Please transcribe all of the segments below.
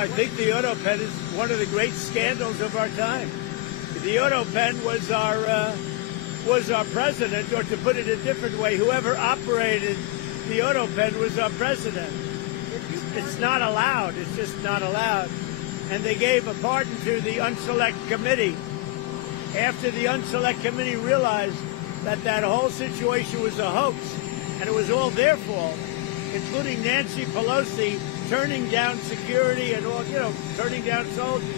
I think the autopen is one of the great scandals of our time. The autopen was our president, or to put it a different way, whoever operated the autopen was our president. It's not allowed. It's just not allowed. And they gave a pardon to the unselect committee after the unselect committee realized that that whole situation was a hoax and it was all their fault, including Nancy Pelosi turning down security and all, turning down soldiers.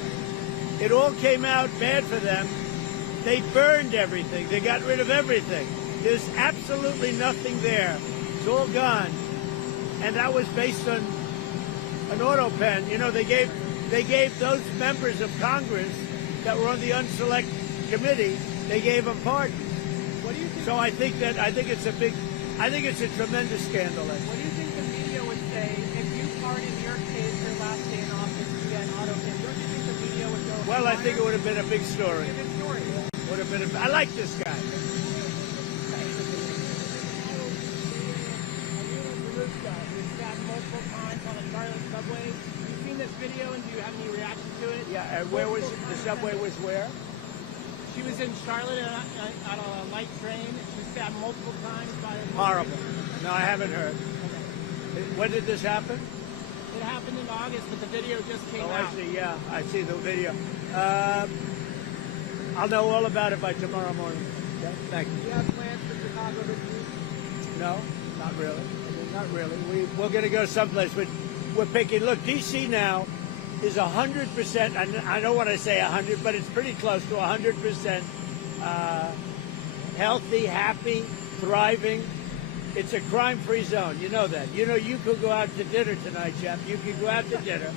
It all came out bad for them. They burned everything. They got rid of everything. There's absolutely nothing there. It's all gone. And that was based on an autopen. They gave those members of Congress that were on the unselect committee, they gave them pardons. What do you think? So I think it's a tremendous scandal. What do you think the media would say if you pardoned your case your last day in office via an autopen? Don't you think the media would go? Well, I think it would have been a big story. A big story. Would have been. I like this guy. We've sat multiple times on a Charlotte subway. You've seen this video, and do you have any reaction to it? Yeah, and where was the subway? Was where? She was in Charlotte on a light train. She was stabbed multiple times by a Horrible. No, I haven't heard. Okay. When did this happen? It happened in August, but the video just came out. I see. Yeah, I see the video. I'll know all about it by tomorrow morning. Okay? Thank you. Do you have plans for Chicago this week? No, not really. Not really. We're going to go someplace. We're picking. Look, D.C. now is 100%. I don't want to say 100, but it's pretty close to 100% healthy, happy, thriving. It's a crime-free zone. You know that. You could go out to dinner tonight, Jeff. You could go out to dinner,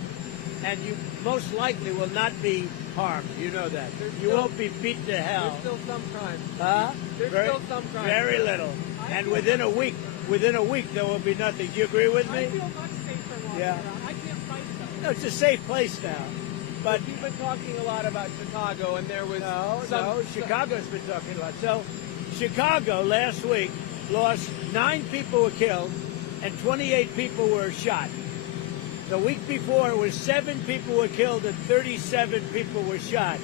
and you most likely will not be harmed. You know that. You won't be beaten to hell. There's still some crime. Huh? There's still some crime. Very little. And within a week, there will be nothing. Do you agree with me? I feel much safer walking around. I can't fight them. No, it's a safe place now. But you've been talking a lot about Chicago, and there was no. Chicago's been talking a lot. So, Chicago last week lost 9 people were killed, and 28 people were shot. The week before, it was 7 people were killed and 37 people were shot.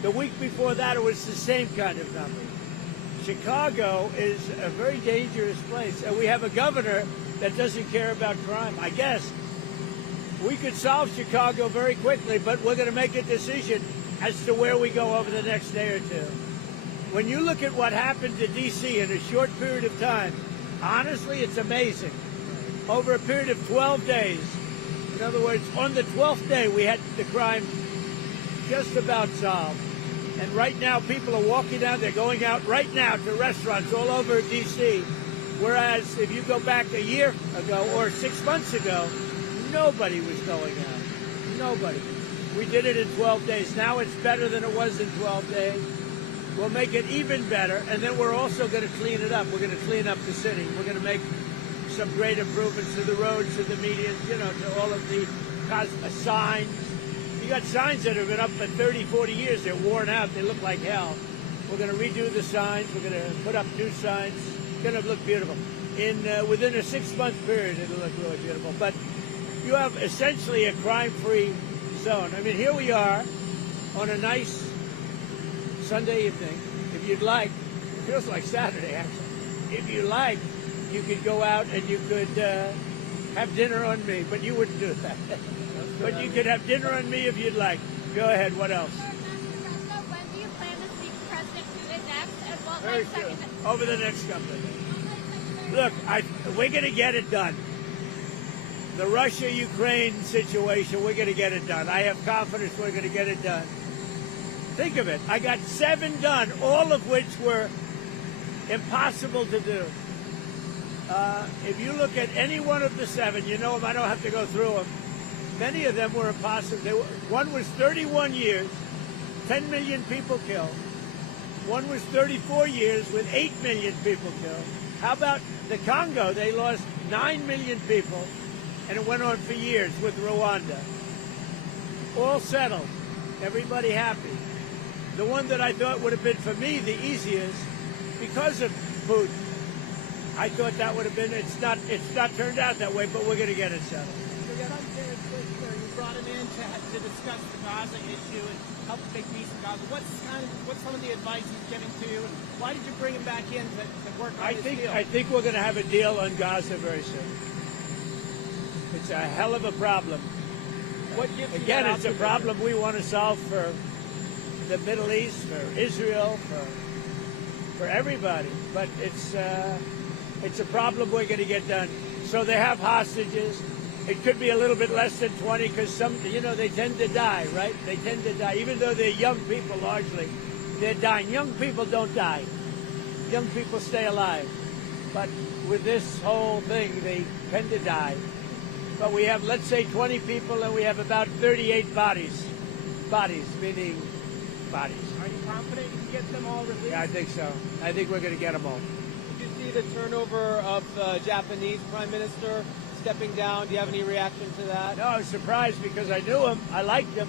The week before that, it was the same kind of number. Chicago is a very dangerous place, and we have a governor that doesn't care about crime. I guess we could solve Chicago very quickly, but we're going to make a decision as to where we go over the next day or two. When you look at what happened to D.C. in a short period of time, honestly, it's amazing. Over a period of 12 days, in other words, on the 12th day, we had the crime just about solved. And right now, people are walking down. They're going out right now to restaurants all over D.C., whereas if you go back a year ago or 6 months ago, nobody was going out. Nobody. We did it in 12 days. Now it's better than it was in 12 days. We'll make it even better, and then we're also going to clean it up. We're going to clean up the city. We're going to make some great improvements to the roads, to the medians, to all of the signs. You got signs that have been up for 30, 40 years. They're worn out. They look like hell. We're going to redo the signs. We're going to put up new signs. It's going to look beautiful. Within a 6-month period, it'll look really beautiful. But you have essentially a crime-free zone. I mean, here we are on a nice Sunday evening. If you'd like, it feels like Saturday, actually. If you like, you could go out and you could have dinner on me, but you wouldn't do that. But you could have dinner on me if you'd like. Go ahead. What else? When do you plan to speak to President Putin next? And what Very soon. Over the next couple of days. Look, we're going to get it done. The Russia-Ukraine situation, we're going to get it done. I have confidence we're going to get it done. Think of it. I got 7 done, all of which were impossible to do. If you look at any one of the 7, you know them. I don't have to go through them. Many of them were impossible. One was 31 years, 10 million people killed. One was 34 years with 8 million people killed. How about the Congo? They lost 9 million people, and it went on for years with Rwanda. All settled. Everybody happy. The one that I thought would have been, for me, the easiest, because of Putin, I thought that would have been, it's not turned out that way, but we're going to get it settled. You brought him in. in to discuss the Gaza issue and help make peace in Gaza. What's some of the advice he's giving to you, and why did you bring him back in to work on this deal? I think we're going to have a deal on Gaza very soon. It's a hell of a problem. What gives you Again, that it's a optimism? problem we want to solve for the Middle East, for Israel, for everybody. But it's a problem we're going to get done. So they have hostages. It could be a little bit less than 20 because they tend to die, right? They tend to die. Even though they're young people largely, they're dying. Young people don't die. Young people stay alive. But with this whole thing, they tend to die. But we have, let's say, 20 people, and we have about 38 bodies. Bodies, meaning bodies. Are you confident you can get them all released? Yeah, I think so. I think we're going to get them all. Did you see the turnover of the Japanese Prime Minister stepping down? Do you have any reaction to that? No, I was surprised because I knew him. I liked him.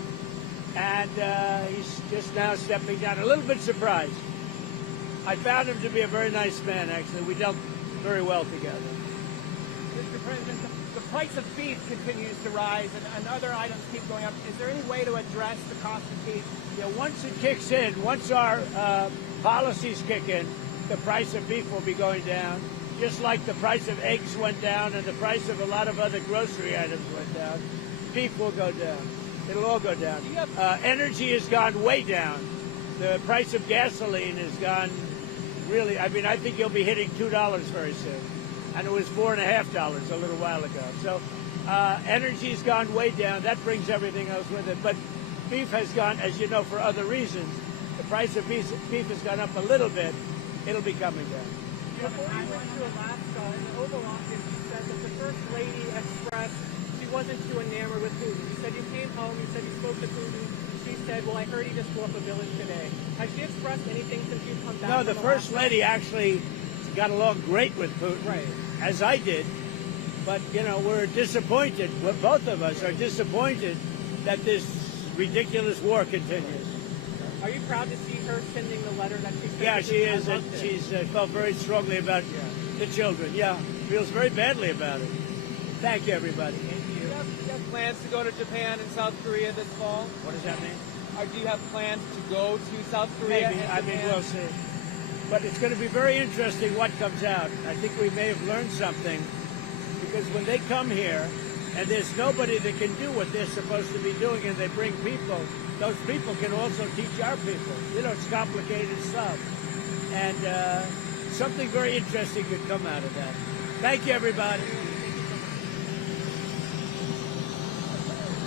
And he's just now stepping down. A little bit surprised. I found him to be a very nice man, actually. We dealt very well together. Mr. President, the price of beef continues to rise and other items keep going up. Is there any way to address the cost of beef? Once it kicks in, once our policies kick in, the price of beef will be going down, just like the price of eggs went down and the price of a lot of other grocery items went down. Beef will go down. It'll all go down. Energy has gone way down. The price of gasoline has gone really, I think you'll be hitting $2 very soon. And it was $4.50 a little while ago. So energy's gone way down. That brings everything else with it. But beef has gone, as you know, for other reasons. The price of beef has gone up a little bit. It'll be coming down. Before you went to Alaska, in the Oval Office, you said that the First Lady expressed she wasn't too enamored with Putin. You said you came home, you said you spoke to Putin. She said, well, I heard he just blew up a village today. Has she expressed anything since you've come back? No, the from First Alaska? Lady actually got along great with Putin, Right. as I did. But, we're disappointed. Both of us are disappointed that this ridiculous war continues. Are you proud to see her sending the letter that she sent? Yeah, to she Putin? I is. And loved it. she's felt very strongly about the children. Yeah, feels very badly about it. Thank you, everybody. Do you have plans to go to Japan and South Korea this fall? What does that mean? Or do you have plans to go to South Korea? Maybe. and Japan? We'll see. But it's going to be very interesting what comes out. I think we may have learned something because when they come here and there's nobody that can do what they're supposed to be doing and they bring people, those people can also teach our people. It's complicated stuff. And something very interesting could come out of that. Thank you, everybody.